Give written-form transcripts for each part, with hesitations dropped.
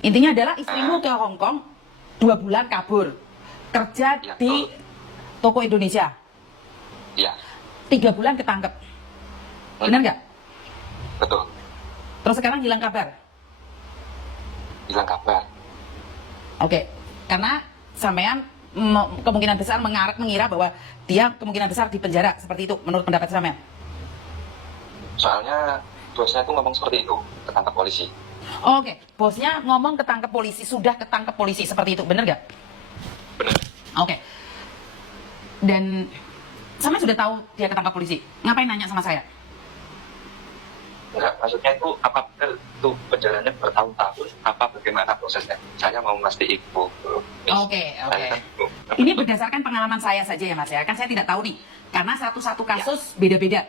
Intinya adalah istrimu ke Hong Kong 2 bulan kabur kerja Ya, di toko Indonesia. Iya, 3 bulan ketangkep. Benar nggak? betul. Terus sekarang hilang kabar. Hilang kabar. Oke, karena sampean kemungkinan besar mengira bahwa dia kemungkinan besar di penjara, seperti itu menurut pendapat sampean. Soalnya bosnya itu ngomong seperti itu, ketangkap polisi. Oke, bosnya ngomong ketangkep polisi, sudah ketangkep polisi, seperti itu, bener nggak? Benar. Oke. Dan sampean sudah tahu dia ketangkap polisi, ngapain nanya sama saya? Enggak, maksudnya itu apa benar itu penjaranya bertahun-tahun, apa bagaimana prosesnya? Saya mau memastikan itu. Oke. Ini berdasarkan pengalaman saya saja ya Mas ya, kan saya tidak tahu nih, karena satu-satu kasus beda-beda.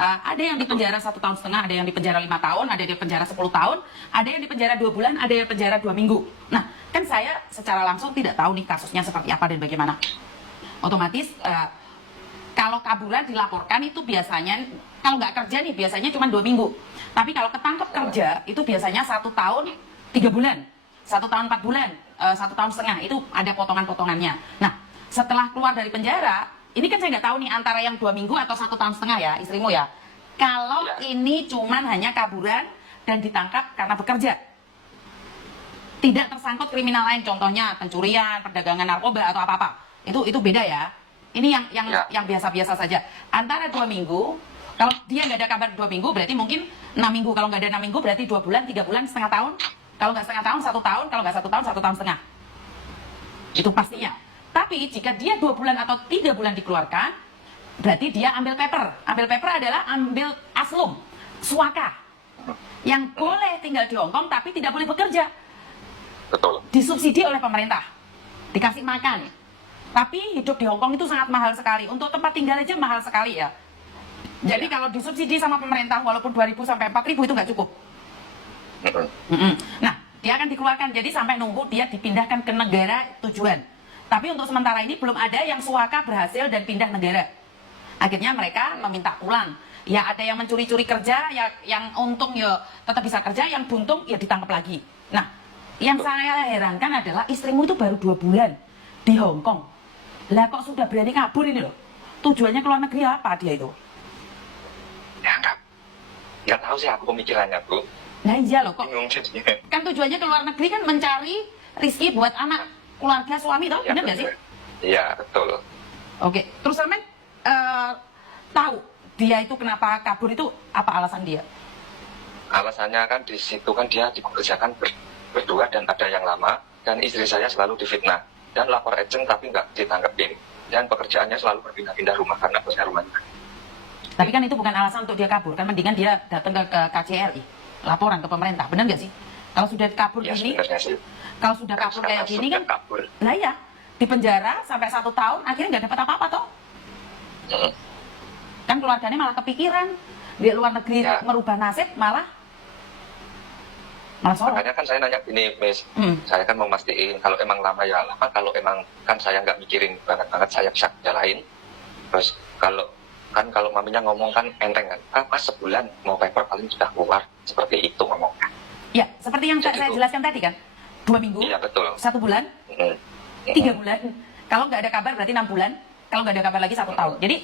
Ada yang di penjara 1,5 tahun, ada yang di penjara 5 tahun, ada yang di penjara 10 tahun, ada yang di penjara 2 bulan, ada yang penjara 2 minggu. Nah, kan saya secara langsung tidak tahu nih kasusnya seperti apa dan bagaimana. Otomatis kalau kaburan dilaporkan itu biasanya, kalau nggak kerja nih biasanya cuma 2 minggu. Tapi kalau ketangkep kerja itu biasanya 1 tahun 3 bulan, 1 tahun 4 bulan, 1 tahun setengah, itu ada potongan-potongannya. Nah, setelah keluar dari penjara, ini kan saya nggak tahu nih antara yang 2 minggu atau 1 tahun setengah ya istrimu ya. Kalau ini cuman hanya kaburan dan ditangkap karena bekerja, tidak tersangkut kriminal lain, contohnya pencurian, perdagangan narkoba atau apa-apa, itu beda ya. Ini yang biasa-biasa saja. Antara 2 minggu, kalau dia nggak ada kabar 2 minggu, berarti mungkin 6 minggu. Kalau nggak ada 6 minggu, berarti 2 bulan, 3 bulan, setengah tahun. Kalau nggak setengah tahun, 1 tahun. Kalau nggak 1 tahun, 1 tahun setengah. Itu pastinya. Tapi jika dia 2 bulan atau 3 bulan dikeluarkan, berarti dia ambil paper. Ambil paper adalah ambil aslum, suaka, yang boleh tinggal di Hong Kong tapi tidak boleh bekerja. Betul. Disubsidi oleh pemerintah, dikasih makan. Tapi hidup di Hong Kong itu sangat mahal sekali. Untuk tempat tinggal aja mahal sekali ya. Jadi kalau disubsidi sama pemerintah walaupun 2.000 sampai 4.000 itu nggak cukup. Nah, dia akan dikeluarkan. Jadi sampai nunggu dia dipindahkan ke negara tujuan. Tapi untuk sementara ini belum ada yang suaka berhasil dan pindah negara. Akhirnya mereka meminta pulang. Ya ada yang mencuri-curi kerja, ya yang untung ya tetap bisa kerja, yang buntung ya ditangkap lagi. Nah, yang saya herankan adalah istrimu itu baru 2 bulan di Hong Kong. Lah kok sudah berani kabur ini loh? Tujuannya ke luar negeri apa dia itu? Ya nggak tahu sih aku pemikirannya, Bu. Nah iya loh kok. Bingung jadinya. Kan tujuannya ke luar negeri kan mencari rezeki buat anak, keluarga, suami toh, Ya, benar nggak sih? Iya, betul. Oke, terus sampean tahu dia itu kenapa kabur itu apa alasan dia? Alasannya kan di situ kan dia dipekerjakan berdua dan ada yang lama, dan istri saya selalu difitnah dan lapor agent tapi nggak ditangkepin, dan pekerjaannya selalu berpindah-pindah rumah karena punya rumahnya. Tapi kan itu bukan alasan untuk dia kabur, kan mendingan dia datang ke KJRI, laporan ke pemerintah, benar nggak sih? Kalau sudah kabur Ya, gini, sebenarnya sih. kalau sudah kabur kayak gini kan, kabur. lah ya di penjara sampai 1 tahun, akhirnya nggak dapat apa-apa toh? Kan keluarganya malah kepikiran di luar negeri merubah nasib, malah sorot. Makanya kan saya nanya gini, Miss, saya kan mau mastiin kalau emang lama ya lama, kalau emang kan saya nggak mikirin banget saya bisa jalanin. Terus kalau maminya ngomong kan enteng kan, pas sebulan mau paper paling sudah keluar, seperti itu ngomongnya. Ya, seperti yang saya jelaskan tadi kan, 2 minggu, Iya betul. 1 bulan, 3 bulan, kalau nggak ada kabar berarti 6 bulan, kalau nggak ada kabar lagi 1 tahun. Jadi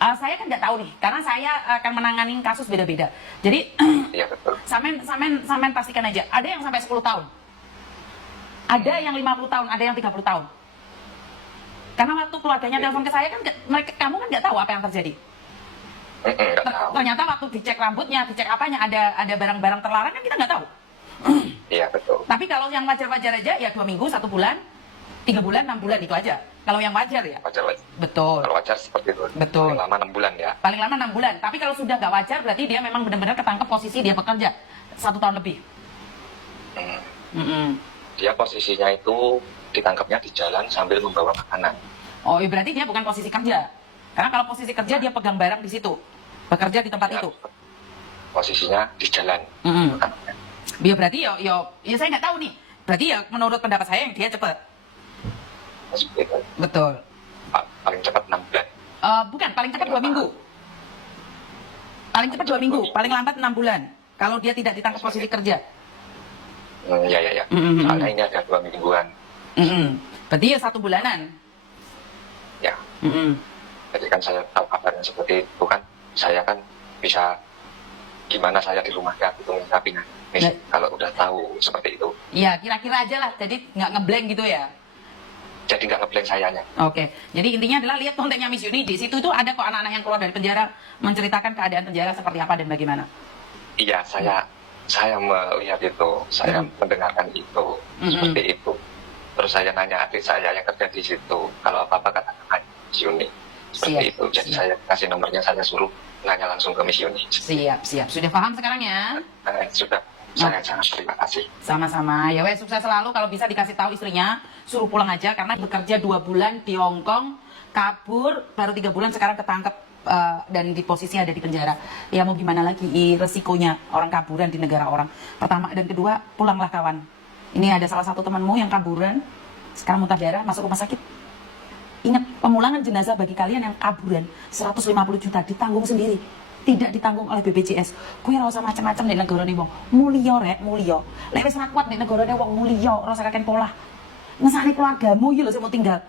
saya kan nggak tahu nih, karena saya akan menangani kasus beda-beda. Jadi Iya betul. Samen pastikan aja, ada yang sampai 10 tahun, ada yang 50 tahun, ada yang 30 tahun. Karena waktu keluarganya telepon ke saya kan, kamu kan nggak tahu apa yang terjadi. Nggak tahu. Ternyata waktu dicek rambutnya, dicek apanya, ada barang-barang terlarang kan kita nggak tahu. Iya betul. Tapi kalau yang wajar-wajar aja ya 2 minggu, 1 bulan, 3 bulan, 6 bulan itu aja. Kalau yang wajar ya. Wajar. Betul. Kalau wajar seperti itu. Betul. Paling lama 6 bulan ya. Paling lama 6 bulan. Tapi kalau sudah nggak wajar berarti dia memang benar-benar ketangkep posisi dia bekerja 1 tahun lebih. Dia posisinya itu ditangkapnya di jalan sambil membawa makanan. Oh, berarti dia bukan posisi kerja. Karena kalau posisi kerja dia pegang barang di situ, bekerja di tempat itu. Posisinya di jalan. Dia berarti ya saya nggak tahu nih. Berarti ya menurut pendapat saya yang dia cepat. Seperti itu. Betul. Paling cepat 6 bulan. Bukan, paling cepat 2 minggu. Paling cepat 2 minggu, paling lambat 6 bulan. Kalau dia tidak ditangkap posisi kerja. Ya. Soalnya ini ada 2 mingguan. Berarti ya 1 bulanan. Ya. Jadi kan saya tahu kabarnya seperti itu kan, saya kan bisa gimana saya di rumahnya gitu menyikapinya. Kalau udah tahu seperti itu. Iya, kira-kira aja lah. Jadi nggak ngeblank gitu ya. Jadi nggak ngeblank sayanya. Oke, jadi intinya adalah lihat kontennya Miss Yuni. Di situ itu ada kok anak-anak yang keluar dari penjara menceritakan keadaan penjara seperti apa dan bagaimana. Iya, saya melihat itu, saya mendengarkan itu, seperti itu. Terus saya nanya adik saya yang kerja di situ, kalau apa-apa katakan Miss Yuni. Seperti itu, jadi saya kasih nomornya, saya suruh nanya langsung ke Miss Yuni. Siap. Sudah paham sekarang ya? Sudah, saya sangat terima kasih. Sama-sama. Ya wes, sukses selalu. Kalau bisa dikasih tahu istrinya, suruh pulang aja karena bekerja 2 bulan di Hong Kong, kabur, baru 3 bulan sekarang ketangkep dan di posisi ada di penjara. Ya mau gimana lagi, resikonya orang kaburan di negara orang. Pertama dan kedua, pulanglah kawan. Ini ada salah satu temanmu yang kaburan, sekarang muntah darah, masuk rumah sakit. Ingat, pemulangan jenazah bagi kalian yang kaburan 150 juta ditanggung sendiri, tidak ditanggung oleh BPJS. Kue rasa macam-macam di negara ini wong mulio rek, mulio. Lek wis ra kuat di negara ini wong mulio, rasa kakek pola. Ngesane keluargamu iki lho sing mau tinggal.